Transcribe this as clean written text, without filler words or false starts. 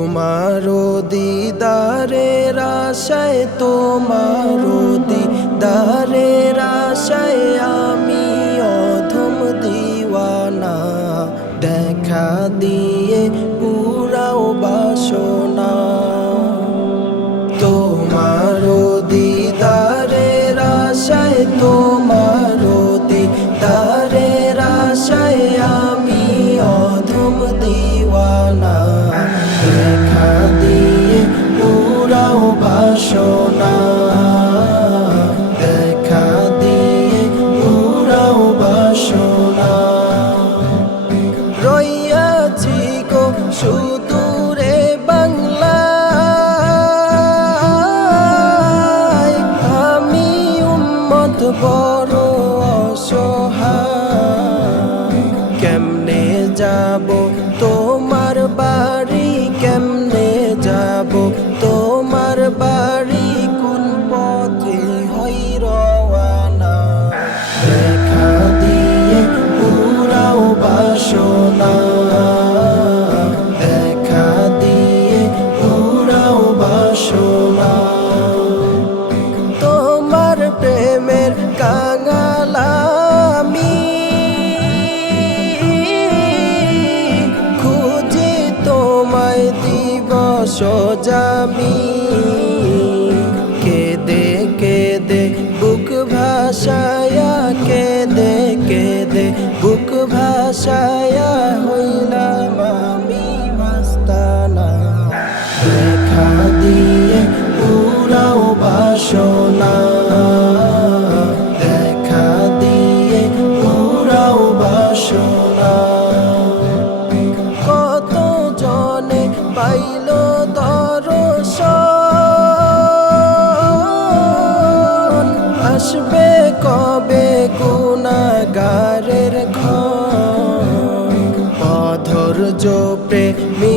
তোমারো দিদারের আশায়, তোমারো দিদারের আশায় আমি অধম দিওয়ানা। দেখা দিয়ে পুরাও বাসনা, তোমারো দিদারের আশায়, তোমারো দিদারের আশায় আমি অধম দিওয়ানা। দেখা দিয়ে পুরাও বাসনা, দেখা দিয়ে পুরাও বাসনা। রইয়াছি গো সুদূরে বাংলায়, আমি উম্মত বড় অসহায়। কেমনে যাব তোমার বাড়ি, কেমনে যাব তোমার বাড়ি, কোন পথে হই রওয়ানা। দেখা দিয়ে পুরাও বাসনা, দেখা দিয়ে পুরাও বাসনা। তোমার প্রেমের কাঙাল আমি, খুঁজি তোমায় দিবস জামি। কেঁদে কেঁদে বুক ভাসায়া, কেঁদে কেঁদে বুক ভাসায়া হইলাম আমি মাস্তানা। দেখা দিয়ে পুরাও বাসনা, দেখা দিয়ে পুরাও বাসনা। কত জনে পাইল দর্শন, আসবে কবে গুনাহগারের ক্ষণ। অধৈর্য প্রেমী